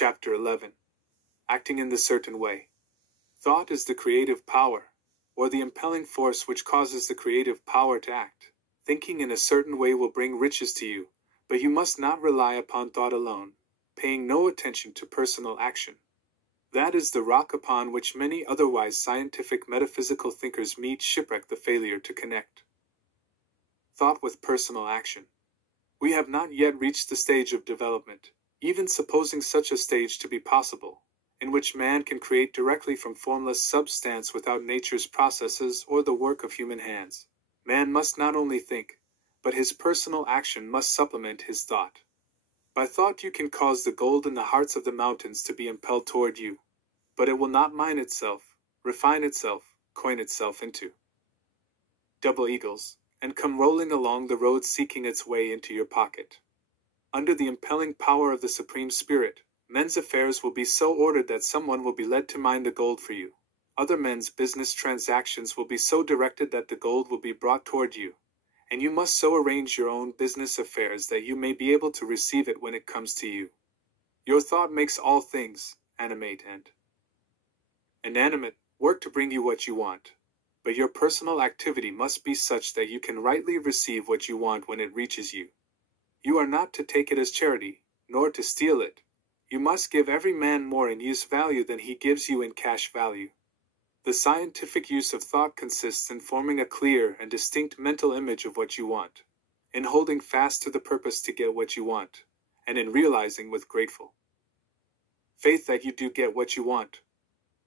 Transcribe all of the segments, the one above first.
Chapter 11. Acting in the certain way. Thought is the creative power, or the impelling force which causes the creative power to act. Thinking in a certain way will bring riches to you, but you must not rely upon thought alone, paying no attention to personal action. That is the rock upon which many otherwise scientific metaphysical thinkers meet shipwreck, the failure to connect thought with personal action. We have not yet reached the stage of development, even supposing such a stage to be possible, in which man can create directly from formless substance without nature's processes or the work of human hands. Man must not only think, but his personal action must supplement his thought. By thought you can cause the gold in the hearts of the mountains to be impelled toward you, but it will not mine itself, refine itself, coin itself into double eagles, and come rolling along the road seeking its way into your pocket. Under the impelling power of the Supreme Spirit, men's affairs will be so ordered that someone will be led to mine the gold for you. Other men's business transactions will be so directed that the gold will be brought toward you, and you must so arrange your own business affairs that you may be able to receive it when it comes to you. Your thought makes all things, animate and inanimate, work to bring you what you want. But your personal activity must be such that you can rightly receive what you want when it reaches you. You are not to take it as charity, nor to steal it. You must give every man more in use value than he gives you in cash value. The scientific use of thought consists in forming a clear and distinct mental image of what you want, in holding fast to the purpose to get what you want, and in realizing with grateful faith that you do get what you want.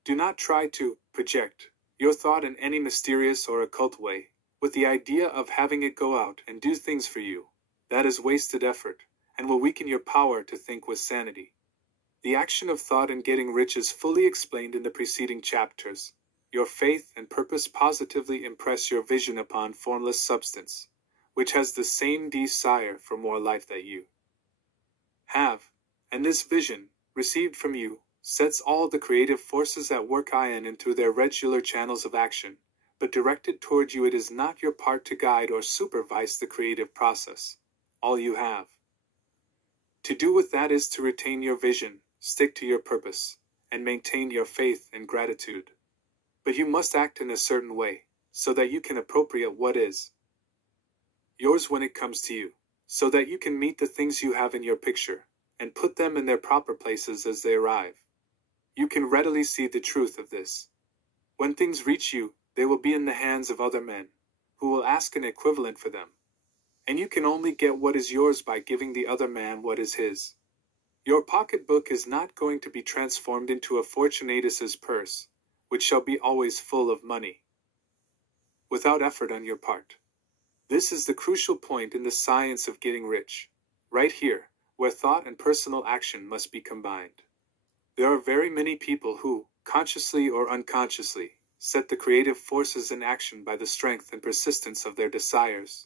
Do not try to project your thought in any mysterious or occult way, with the idea of having it go out and do things for you. That is wasted effort, and will weaken your power to think with sanity. The action of thought in getting rich is fully explained in the preceding chapters. Your faith and purpose positively impress your vision upon formless substance, which has the same desire for more life that you have, and this vision, received from you, sets all the creative forces at work in and through their regular channels of action, but directed toward you. It is not your part to guide or supervise the creative process. All you have to do with that is to retain your vision, stick to your purpose, and maintain your faith and gratitude. But you must act in a certain way, so that you can appropriate what is yours when it comes to you, so that you can meet the things you have in your picture, and put them in their proper places as they arrive. You can readily see the truth of this. When things reach you, they will be in the hands of other men, who will ask an equivalent for them. And you can only get what is yours by giving the other man what is his. Your pocketbook is not going to be transformed into a Fortunatus's purse, which shall be always full of money, without effort on your part. This is the crucial point in the science of getting rich, right here, where thought and personal action must be combined. There are very many people who, consciously or unconsciously, set the creative forces in action by the strength and persistence of their desires,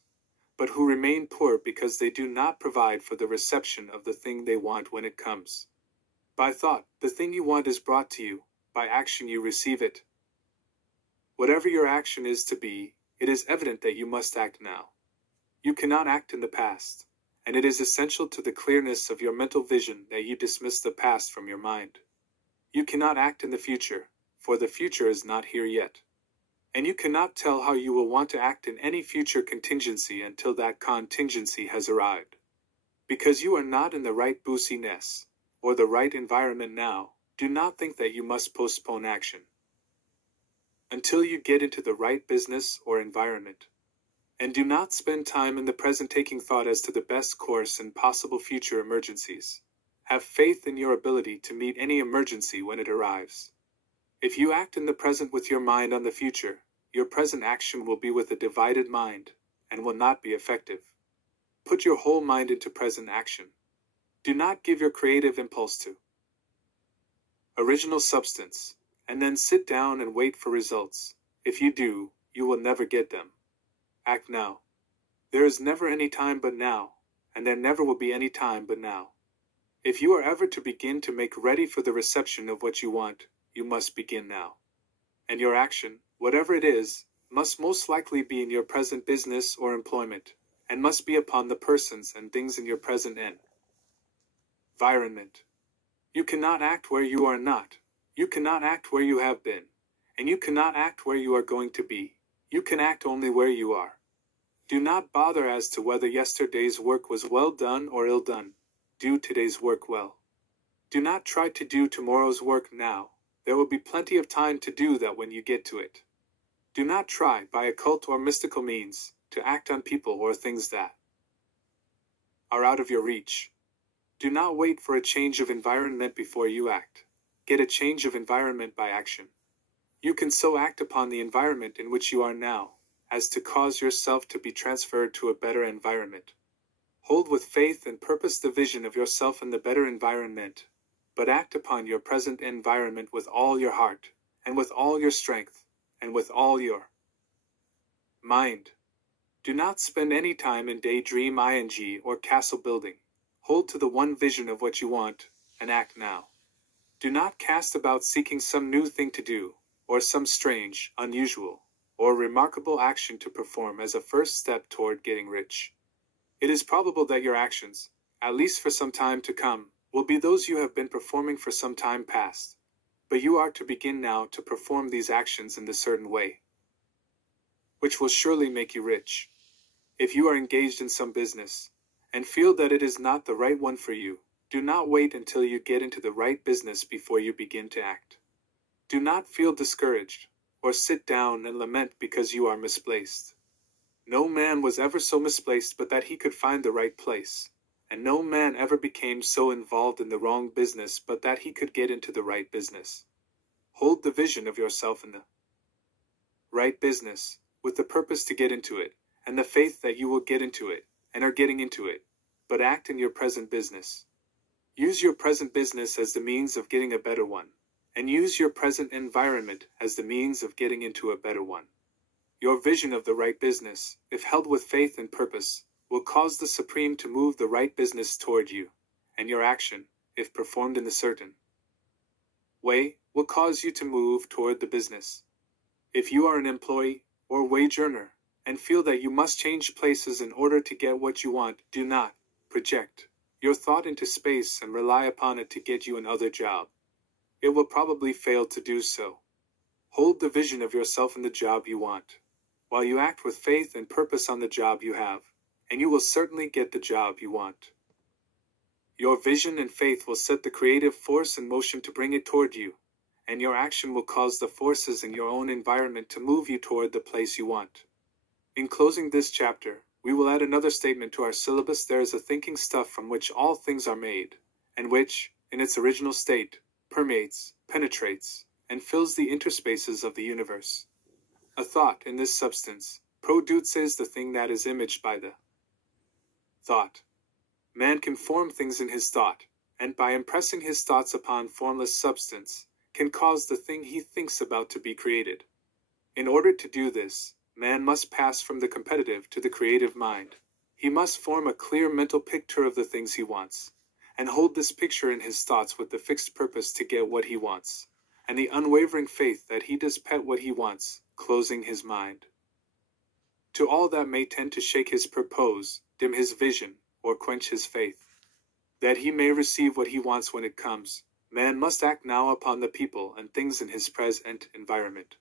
but who remain poor because they do not provide for the reception of the thing they want when it comes. By thought, the thing you want is brought to you, by action you receive it. Whatever your action is to be, it is evident that you must act now. You cannot act in the past, and it is essential to the clearness of your mental vision that you dismiss the past from your mind. You cannot act in the future, for the future is not here yet. And you cannot tell how you will want to act in any future contingency until that contingency has arrived. Because you are not in the right busyness, or the right environment now, do not think that you must postpone action until you get into the right business or environment. And do not spend time in the present taking thought as to the best course in possible future emergencies. Have faith in your ability to meet any emergency when it arrives. If you act in the present with your mind on the future, your present action will be with a divided mind, and will not be effective. Put your whole mind into present action. Do not give your creative impulse to original substance, and then sit down and wait for results. If you do, you will never get them. Act now. There is never any time but now, and there never will be any time but now. If you are ever to begin to make ready for the reception of what you want, you must begin now. And your action, whatever it is, must most likely be in your present business or employment, and must be upon the persons and things in your present environment. You cannot act where you are not. You cannot act where you have been. And you cannot act where you are going to be. You can act only where you are. Do not bother as to whether yesterday's work was well done or ill done. Do today's work well. Do not try to do tomorrow's work now. There will be plenty of time to do that when you get to it. Do not try, by occult or mystical means, to act on people or things that are out of your reach. Do not wait for a change of environment before you act. Get a change of environment by action. You can so act upon the environment in which you are now, as to cause yourself to be transferred to a better environment. Hold with faith and purpose the vision of yourself in the better environment, but act upon your present environment with all your heart, and with all your strength, and with all your mind. Do not spend any time in daydream or castle building. Hold to the one vision of what you want, and act now. Do not cast about seeking some new thing to do, or some strange, unusual, or remarkable action to perform as a first step toward getting rich. It is probable that your actions, at least for some time to come, will be those you have been performing for some time past. But you are to begin now to perform these actions in the certain way, which will surely make you rich. If you are engaged in some business, and feel that it is not the right one for you, do not wait until you get into the right business before you begin to act. Do not feel discouraged, or sit down and lament because you are misplaced. No man was ever so misplaced but that he could find the right place, and no man ever became so involved in the wrong business but that he could get into the right business. Hold the vision of yourself in the right business, with the purpose to get into it, and the faith that you will get into it, and are getting into it, but act in your present business. Use your present business as the means of getting a better one, and use your present environment as the means of getting into a better one. Your vision of the right business, if held with faith and purpose, will cause the Supreme to move the right business toward you, and your action, if performed in the certain way, will cause you to move toward the business. If you are an employee or wage earner, and feel that you must change places in order to get what you want, do not project your thought into space and rely upon it to get you another job. It will probably fail to do so. Hold the vision of yourself in the job you want, while you act with faith and purpose on the job you have, and you will certainly get the job you want. Your vision and faith will set the creative force in motion to bring it toward you, and your action will cause the forces in your own environment to move you toward the place you want. In closing this chapter, we will add another statement to our syllabus. There is a thinking stuff from which all things are made, and which, in its original state, permeates, penetrates, and fills the interspaces of the universe. A thought in this substance produces the thing that is imaged by the thought. Man can form things in his thought, and by impressing his thoughts upon formless substance, can cause the thing he thinks about to be created. In order to do this, man must pass from the competitive to the creative mind. He must form a clear mental picture of the things he wants, and hold this picture in his thoughts with the fixed purpose to get what he wants, and the unwavering faith that he does get what he wants, closing his mind to all that may tend to shake his purpose, dim his vision, or quench his faith. That he may receive what he wants when it comes, man must act now upon the people and things in his present environment.